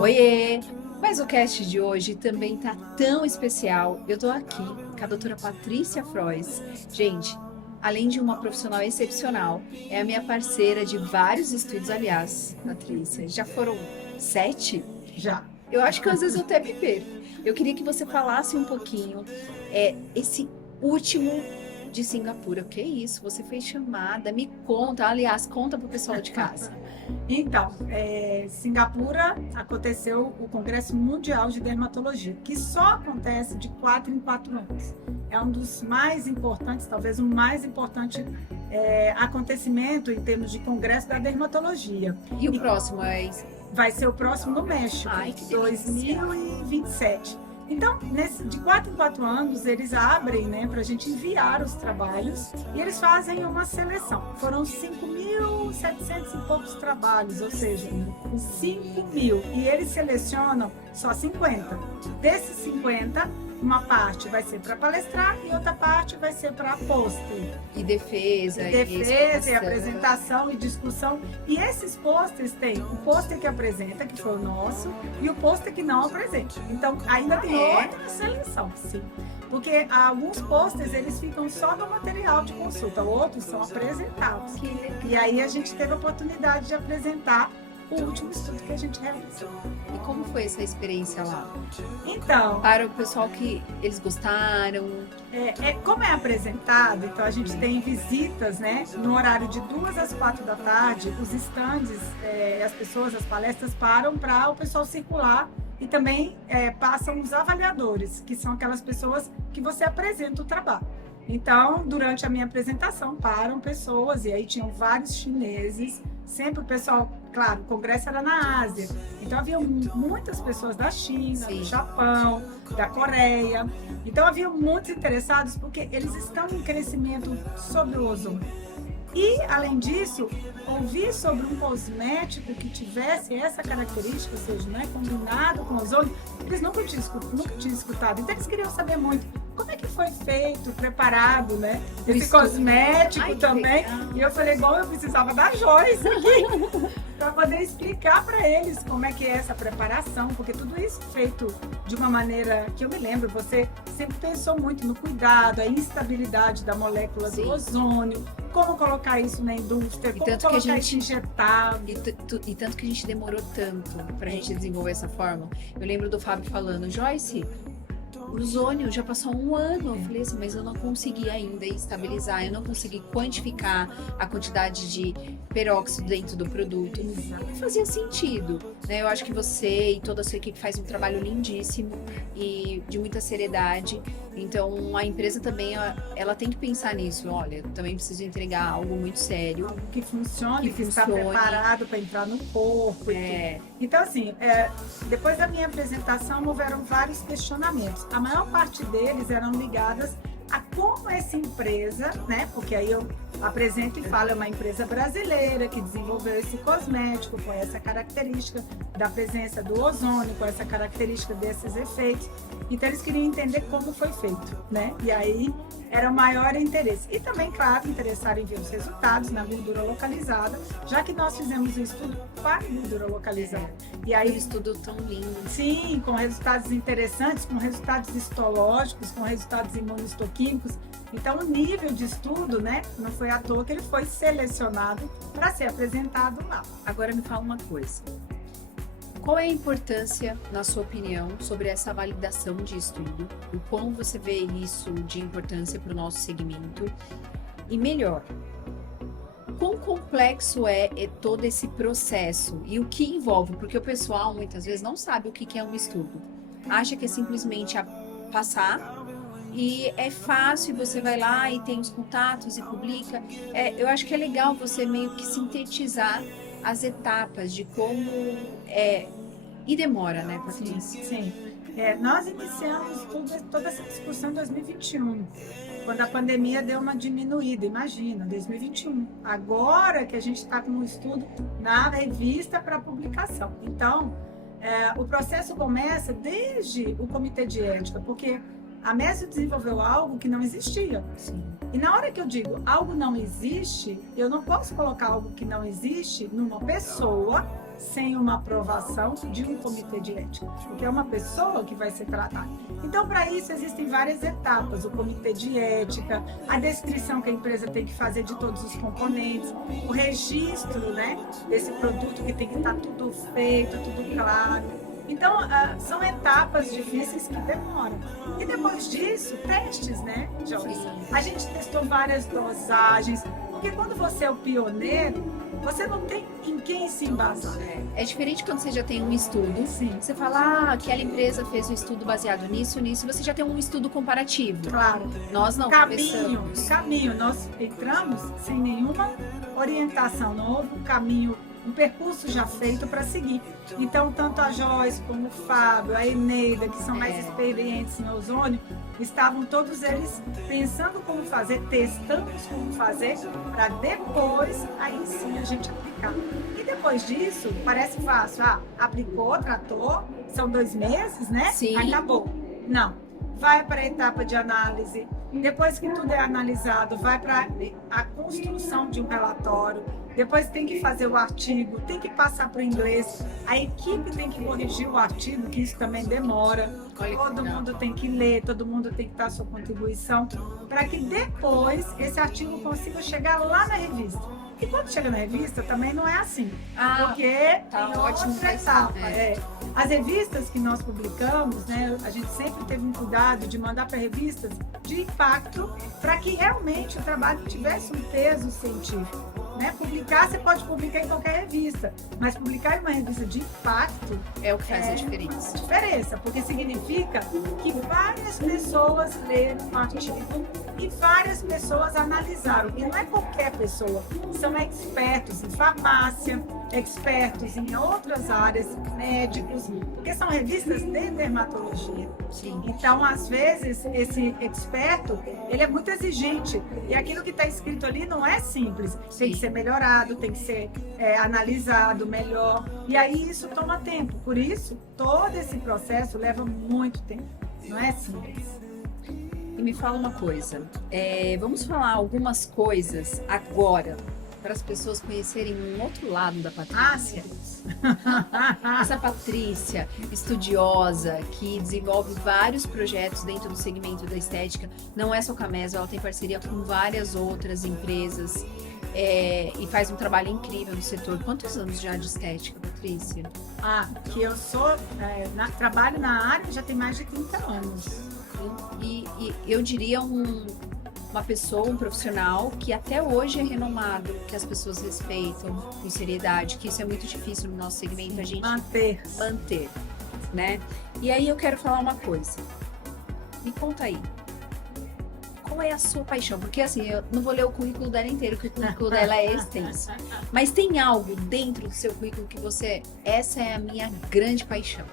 Oiê! Mas o cast de hoje também tá tão especial. Eu tô aqui com a doutora Patrícia Frois. Gente, além de uma profissional excepcional, é a minha parceira de vários estudos. Aliás, Patrícia, já foram 7? Já. Eu acho que às vezes eu até me perco. Eu queria que você falasse um pouquinho, esse último de Singapura. O que é isso? Você fez chamada? Me conta. Aliás, conta pro pessoal de casa. Então, Singapura aconteceu o Congresso Mundial de Dermatologia, que só acontece de 4 em 4 anos. É um dos mais importantes, talvez o mais importante acontecimento em termos de Congresso da Dermatologia. E o próximo Vai ser o próximo no México, Ai, que delícia. 2027. Então, de 4 em 4 anos, eles abrem, né, para a gente enviar os trabalhos e eles fazem uma seleção. Foram 5.700 e poucos trabalhos, ou seja, 5.000. E eles selecionam só 50. Desses 50, uma parte vai ser para palestrar e outra parte vai ser para pôster. E defesa, E apresentação e discussão. E esses pôsteres tem o pôster que apresenta, que foi o nosso, e o pôster que não apresenta. Então, ainda tem outra seleção, sim. Porque alguns pôsteres, eles ficam só no material de consulta, outros são apresentados. E aí a gente teve a oportunidade de apresentar o último estudo que a gente realizou. E como foi essa experiência lá? Então, Para o pessoal que eles gostaram? como é apresentado, então a gente tem visitas, né? No horário de 2 às 4 da tarde, os estandes, as pessoas, as palestras param para o pessoal circular e também passam os avaliadores, que são aquelas pessoas que você apresenta o trabalho. Então, durante a minha apresentação, param pessoas, e aí tinham vários chineses, sempre o pessoal, claro, o congresso era na Ásia, então havia muitas pessoas da China, Sim. do Japão, da Coreia, então havia muitos interessados, porque eles estão em crescimento sobre o ozônio. E, além disso, ouvir sobre um cosmético que tivesse essa característica, ou seja, né, combinado com ozônio, eles nunca tinham escutado. Então, eles queriam saber muito como é que foi feito, preparado, né? Esse cosmético também. E eu falei, bom, eu precisava da Joyce aqui para poder explicar para eles como é que é essa preparação, porque tudo isso feito de uma maneira que eu me lembro, você sempre pensou muito no cuidado, a instabilidade da molécula Sim. do ozônio, como colocar isso na indústria, como colocar isso injetável. E tanto que a gente demorou tanto para a gente desenvolver essa fórmula. Eu lembro do Fábio falando, Joyce, o ozônio já passou 1 ano. Eu falei assim, mas eu não consegui ainda estabilizar, eu não consegui quantificar a quantidade de peróxido dentro do produto. Não fazia sentido, né? Eu acho que você e toda a sua equipe faz um trabalho lindíssimo e de muita seriedade. Então, a empresa também, ela tem que pensar nisso. Olha, eu também preciso entregar algo muito sério. Algo que funcione, que está preparado para entrar no corpo. Então, assim, depois da minha apresentação, houveram vários questionamentos. A maior parte deles eram ligadas a como essa empresa, né? Porque aí eu apresento e falo, é uma empresa brasileira que desenvolveu esse cosmético com essa característica da presença do ozônio, com essa característica desses efeitos. Então eles queriam entender como foi feito, né? E aí era o maior interesse. E também, claro, interessaram em ver os resultados na gordura localizada, já que nós fizemos um estudo para gordura localizada. E aí um estudo tão lindo. Sim, com resultados interessantes, com resultados histológicos, com resultados imunohistoquímicos. Então, o nível de estudo, né, não foi à toa que ele foi selecionado para ser apresentado lá. Agora me fala uma coisa. Qual é a importância, na sua opinião, sobre essa validação de estudo? E como você vê isso de importância para o nosso segmento? E melhor, quão complexo é todo esse processo e o que envolve? Porque o pessoal, muitas vezes, não sabe o que é um estudo. Acha que é simplesmente passar e é fácil, você vai lá e tem os contatos e publica. Eu acho que é legal você meio que sintetizar as etapas de como e demora, né, Patrícia? Sim. Nós iniciamos toda essa discussão em 2021, quando a pandemia deu uma diminuída, imagina, 2021. Agora que a gente está com um estudo na revista para publicação. Então, o processo começa desde o comitê de ética, porque a Mésio desenvolveu algo que não existia. Sim. E na hora que eu digo algo não existe, eu não posso colocar algo que não existe numa pessoa sem uma aprovação de um comitê de ética, porque é uma pessoa que vai ser tratada. Então, para isso, existem várias etapas: o comitê de ética, a descrição que a empresa tem que fazer de todos os componentes, o registro, né, desse produto que tem que estar tudo feito, tudo claro. Então, são etapas difíceis que demoram. E depois disso, testes, né, Joyce? A gente testou várias dosagens, porque quando você é o pioneiro, você não tem em quem se embasar. É diferente quando você já tem um estudo. Sim. Você fala, aquela empresa fez um estudo baseado nisso, você já tem um estudo comparativo. Claro. Nós não começamos. Caminho. Nós entramos sem nenhuma orientação, não houve um caminho, um percurso já feito para seguir. Então, tanto a Joyce como o Fábio, a Eneida, que são mais experientes em ozônio, estavam todos eles pensando como fazer, testando como fazer, para depois, aí sim, a gente aplicar. E depois disso, parece fácil. Aplicou, tratou, são 2 meses, né? Sim. Acabou. Não. Vai para a etapa de análise. Depois que tudo é analisado, vai para a construção de um relatório. Depois tem que fazer o artigo, tem que passar para o inglês. A equipe tem que corrigir o artigo, que isso também demora. Todo mundo tem que ler, todo mundo tem que dar a sua contribuição, para que depois esse artigo consiga chegar lá na revista. E quando chega na revista, também não é assim. Porque tá tem ótimo, outra etapa. As revistas que nós publicamos, né, a gente sempre teve um cuidado de mandar para revistas de impacto, para que realmente o trabalho tivesse um peso científico. Né? Publicar, você pode publicar em qualquer revista, mas publicar em uma revista de impacto é o que faz a diferença. Porque significa que várias pessoas leram o artigo e várias pessoas analisaram. E não é qualquer pessoa, são expertos em farmácia, expertos em outras áreas, médicos, porque são revistas de dermatologia. Sim. Então, às vezes, esse experto, ele é muito exigente, e aquilo que está escrito ali não é simples. Tem que ser melhorado, tem que ser analisado melhor, e aí isso toma tempo. Por isso, todo esse processo leva muito tempo, não é simples. E me fala uma coisa, vamos falar algumas coisas agora, para as pessoas conhecerem um outro lado da Patrícia. Essa Patrícia estudiosa, que desenvolve vários projetos dentro do segmento da estética, não é só com a Meso, ela tem parceria com várias outras empresas e faz um trabalho incrível no setor. Quantos anos já de estética, Patrícia? Que eu sou, trabalho na área já tem mais de 30 anos. E eu diria uma pessoa, um profissional que até hoje é renomado, que as pessoas respeitam com seriedade, que isso é muito difícil no nosso segmento, a gente manter, né? E aí eu quero falar uma coisa. Me conta aí. Qual é a sua paixão? Porque assim, eu não vou ler o currículo dela inteiro, porque o currículo dela é extenso. Mas tem algo dentro do seu currículo que essa é a minha grande paixão.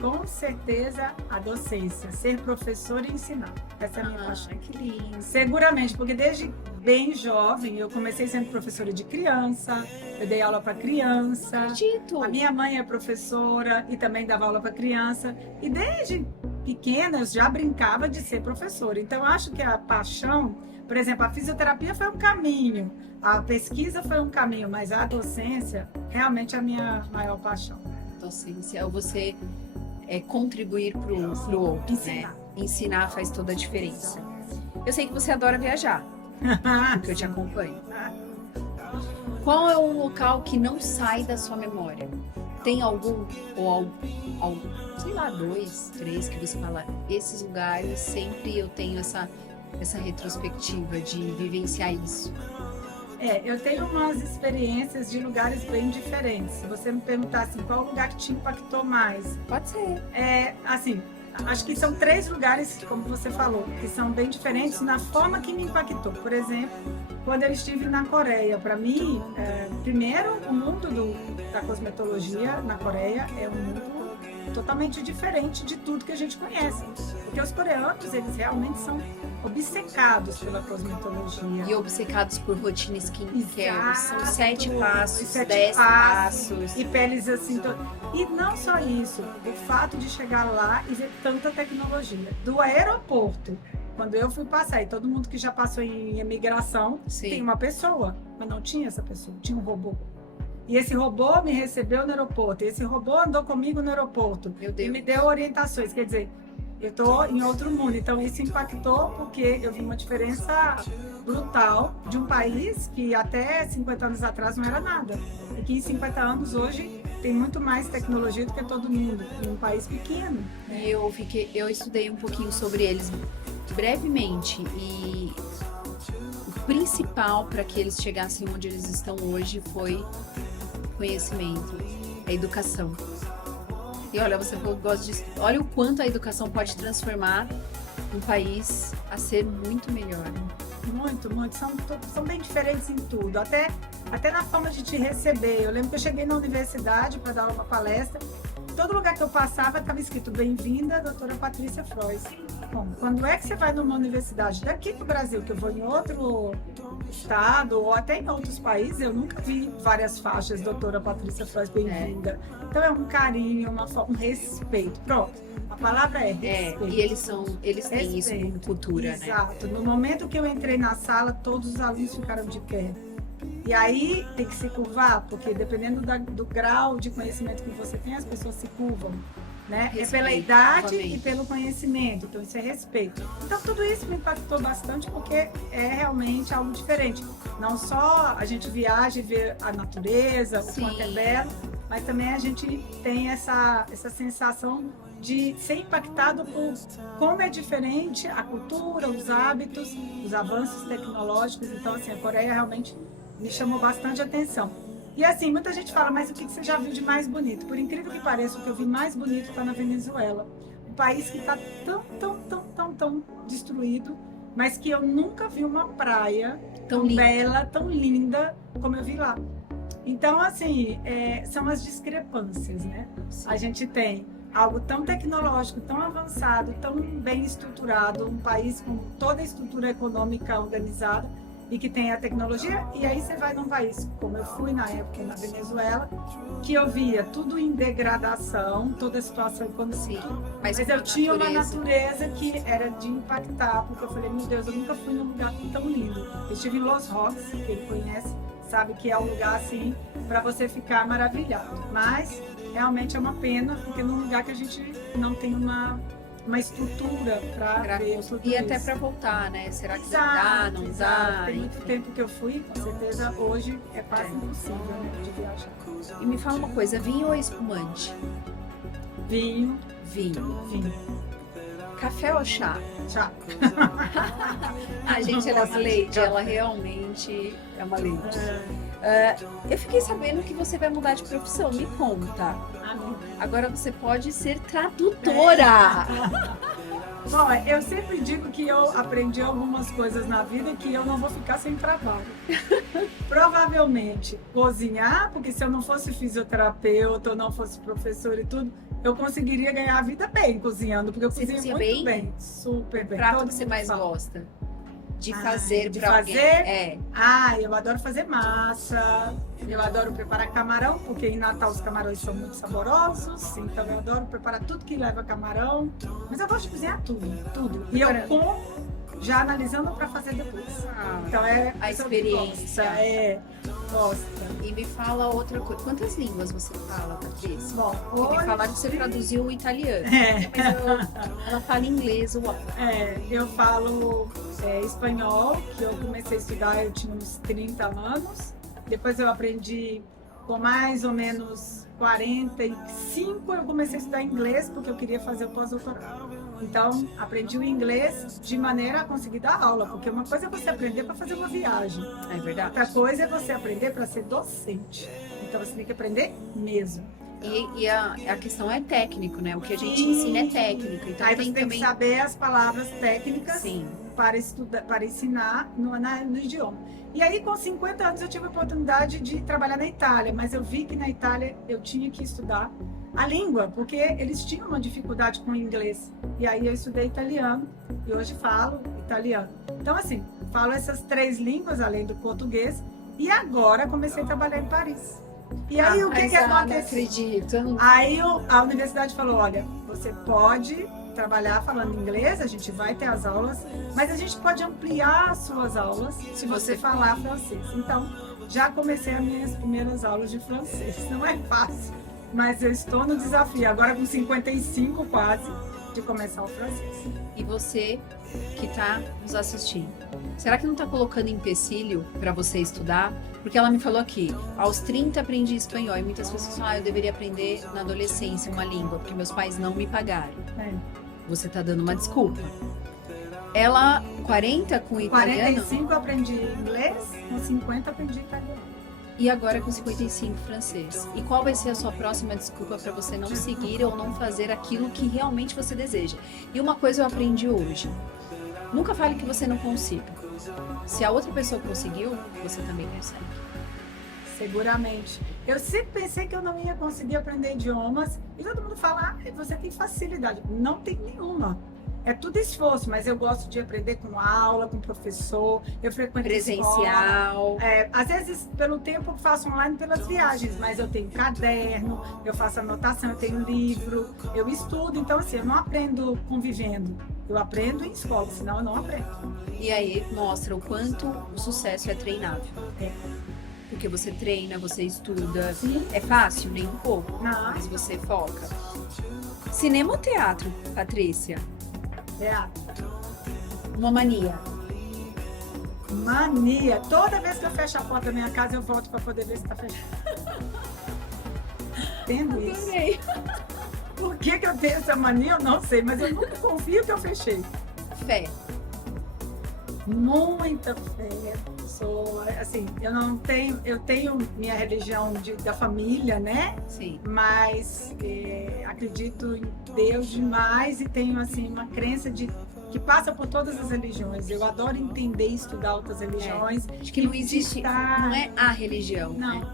Com certeza, a docência, ser professor e ensinar. Essa é a minha paixão. Que lindo. Seguramente, porque desde bem jovem, eu comecei sendo professora de criança, eu dei aula para criança. Acredito. A minha mãe é professora e também dava aula para criança. E desde pequena, eu já brincava de ser professora. Então, acho que a paixão, por exemplo, a fisioterapia foi um caminho, a pesquisa foi um caminho, mas a docência realmente é a minha maior paixão. Docência, você contribuir para o outro, ensinar. Né? Ensinar faz toda a diferença. Eu sei que você adora viajar, porque eu te acompanho. Qual é o local que não sai da sua memória? Tem algum, ou sei lá, 2, 3 que você fala, esses lugares sempre eu tenho essa retrospectiva de vivenciar isso? Eu tenho umas experiências de lugares bem diferentes. Se você me perguntar assim, qual lugar que te impactou mais? Pode ser. Assim, acho que são 3 lugares, como você falou, que são bem diferentes na forma que me impactou. Por exemplo, quando eu estive na Coreia, para mim, primeiro, o mundo da cosmetologia na Coreia é um mundo totalmente diferente de tudo que a gente conhece. Porque os coreanos, eles realmente são obcecados pela cosmetologia. E obcecados por rotina skincare. São 7 passos, 7 10 passos. E peles assim. E não só isso, o fato de chegar lá e ver tanta tecnologia. Do aeroporto, quando eu fui passar, e todo mundo que já passou em imigração, tem uma pessoa, mas não tinha essa pessoa, tinha um robô. E esse robô me recebeu no aeroporto. E esse robô andou comigo no aeroporto. Meu Deus. E me deu orientações. Quer dizer, eu estou em outro mundo. Então, isso impactou porque eu vi uma diferença brutal de um país que até 50 anos atrás não era nada. E que em 50 anos, hoje, tem muito mais tecnologia do que todo mundo. Em um país pequeno. E eu estudei um pouquinho sobre eles brevemente. E o principal para que eles chegassem onde eles estão hoje foi conhecimento, a educação. E olha, você falou que gosta disso. Olha o quanto a educação pode transformar um país a ser muito melhor. Muito, muito. São bem diferentes em tudo. Até na forma de te receber. Eu lembro que eu cheguei na universidade para dar uma palestra. Todo lugar que eu passava estava escrito bem-vinda, doutora Patrícia Frois. Bom, quando é que você vai numa universidade daqui do Brasil, que eu vou em outro estado ou até em outros países, eu nunca vi várias faixas, doutora Patrícia Frois, bem-vinda. Então é um carinho, um respeito. Pronto, a palavra é respeito. E eles têm isso como cultura, né? Exato. No momento que eu entrei na sala, todos os alunos ficaram de pé. E aí tem que se curvar, porque dependendo do grau de conhecimento que você tem, as pessoas se curvam. Né? Respeito, é pela idade novamente. E pelo conhecimento, então isso é respeito. Então tudo isso me impactou bastante porque é realmente algo diferente. Não só a gente viaja e vê a natureza, o quanto é belo, mas também a gente tem essa sensação de ser impactado por como é diferente a cultura, os hábitos, os avanços tecnológicos. Então assim, a Coreia realmente me chamou bastante atenção. E assim, muita gente fala, mas o que você já viu de mais bonito? Por incrível que pareça, o que eu vi mais bonito está na Venezuela. Um país que está tão destruído, mas que eu nunca vi uma praia tão bela, tão linda como eu vi lá. Então, assim, são as discrepâncias, né? Sim. A gente tem algo tão tecnológico, tão avançado, tão bem estruturado, um país com toda a estrutura econômica organizada, e que tem a tecnologia, e aí você vai num país, como eu fui na época na Venezuela, que eu via tudo em degradação, toda a situação econômica, mas eu tinha uma natureza que era de impactar, porque eu falei, meu Deus, eu nunca fui num lugar tão lindo. Eu estive em Los Roques, que ele conhece, sabe que é um lugar assim, para você ficar maravilhado, mas realmente é uma pena, porque num lugar que a gente não tem uma estrutura para ver tudo e isso. até para voltar, né? Será que dá, não dá? Tem muito tempo que eu fui, com certeza hoje é quase impossível, né, de viajar. E me fala uma coisa, vinho ou espumante? Vinho. Café ou chá? Chá. A gente, ela é uma lady, ela realmente é uma lady. Eu fiquei sabendo que você vai mudar de profissão, me conta. Agora você pode ser tradutora. Bom, eu sempre digo que eu aprendi algumas coisas na vida que eu não vou ficar sem trabalho. Provavelmente cozinhar, porque se eu não fosse fisioterapeuta ou não fosse professor e tudo, eu conseguiria ganhar a vida bem cozinhando, porque eu cozinho muito bem, super bem. Prato que você mais gosta de fazer de pra fazer? Alguém? Eu adoro fazer massa, eu adoro preparar camarão, porque em Natal os camarões são muito saborosos, então eu adoro preparar tudo que leva camarão, mas eu gosto de cozinhar tudo. E eu como já analisando para fazer depois. Então é a experiência. Gosta. E me fala outra coisa. Quantas línguas você fala, Patrícia? Bom, porque me falaram que você traduziu o italiano. Mas ela fala inglês. Eu falo espanhol, que eu comecei a estudar, eu tinha uns 30 anos. Depois eu aprendi com mais ou menos 45, eu comecei a estudar inglês, porque eu queria fazer o pós-doutorado. Então, aprendi o inglês de maneira a conseguir dar aula, porque uma coisa é você aprender para fazer uma viagem. É verdade. Outra coisa é você aprender para ser docente. Então, você tem que aprender mesmo. E a questão é técnico, né? O que a gente ensina é técnico. Então, aí você tem que saber as palavras técnicas para ensinar no idioma. E aí, com 50 anos, eu tive a oportunidade de trabalhar na Itália, mas eu vi que na Itália eu tinha que estudar a língua, porque eles tinham uma dificuldade com o inglês. E aí eu estudei italiano e hoje falo italiano. Então, assim, falo essas 3 línguas, além do português, e agora comecei a trabalhar em Paris. E aí, o que aconteceu? Não acredito. Aí a universidade falou, olha, você pode trabalhar falando inglês, a gente vai ter as aulas, mas a gente pode ampliar as suas aulas se você falar francês. Então, já comecei as minhas primeiras aulas de francês. Não é fácil, mas eu estou no desafio. Agora com 55 quase, de começar o francês. E você que está nos assistindo, será que não está colocando empecilho para você estudar? Porque ela me falou aqui, aos 30 aprendi espanhol, e muitas pessoas falam, eu deveria aprender na adolescência uma língua, porque meus pais não me pagaram. Você está dando uma desculpa. Ela, 40 com italiano... 45 eu aprendi inglês, com 50 aprendi italiano. E agora com 55 francês. E qual vai ser a sua próxima desculpa para você não seguir ou não fazer aquilo que realmente você deseja? E uma coisa eu aprendi hoje. Nunca fale que você não consiga. Se a outra pessoa conseguiu, você também consegue. Seguramente. Eu sempre pensei que eu não ia conseguir aprender idiomas. E todo mundo fala, você tem facilidade. Não tem nenhuma. É tudo esforço, mas eu gosto de aprender com aula, com professor, eu frequento presencial. Às vezes, pelo tempo, eu faço online pelas viagens, mas eu tenho caderno, eu faço anotação, eu tenho livro, eu estudo. Então, assim, eu não aprendo convivendo, eu aprendo em escola, senão eu não aprendo. E aí mostra o quanto o sucesso é treinável. Porque você treina, você estuda. Sim. É fácil? Nem um pouco. Não. Mas você foca. Cinema ou teatro, Patrícia? Teatro. Uma mania. Mania. Toda vez que eu fecho a porta da minha casa, eu volto para poder ver se está fechado. Tendo isso. Adorei. Por que eu tenho essa mania, eu não sei, mas eu nunca confio que eu fechei. Fé. Muita fé. Assim, eu tenho minha religião da família, né? Sim. Mas acredito em Deus demais e tenho, assim, uma crença que passa por todas as religiões. Eu adoro entender e estudar outras religiões. Acho que não existe, não é a religião, não. Né?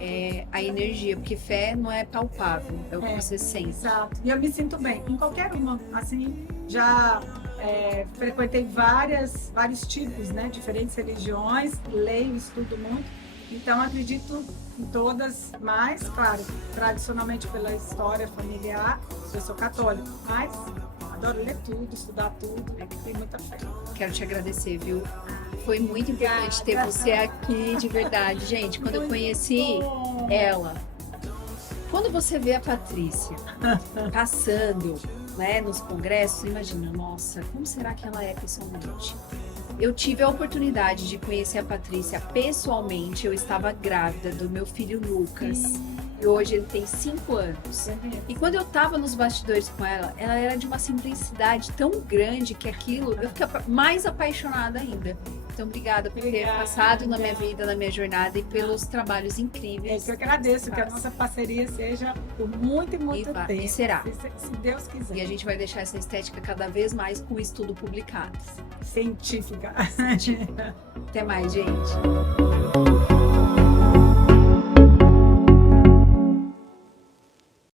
É a energia, porque fé não é palpável, é o que você sente. Exato. E eu me sinto bem em qualquer uma. Assim, já frequentei vários tipos, né? Diferentes religiões, leio, estudo muito. Então, acredito em todas, mas, claro, tradicionalmente pela história familiar, eu sou católica, mas adoro ler tudo, estudar tudo, tenho muita fé. Quero te agradecer, viu? Foi muito importante ter você aqui, de verdade. Gente, quando eu conheci ela, quando você vê a Patrícia passando, né, nos congressos, imagina, nossa, como será que ela é pessoalmente? Eu tive a oportunidade de conhecer a Patrícia pessoalmente. Eu estava grávida do meu filho Lucas. E hoje ele tem 5 anos. E quando eu estava nos bastidores com ela, ela era de uma simplicidade tão grande que aquilo, eu fiquei mais apaixonada ainda. Então, obrigada por ter passado na minha vida, na minha jornada e pelos trabalhos incríveis. Eu que agradeço, que a nossa parceria seja por muito e muito tempo. E será. Se Deus quiser. E a gente vai deixar essa estética cada vez mais com estudo publicado. Científica. Até mais, gente.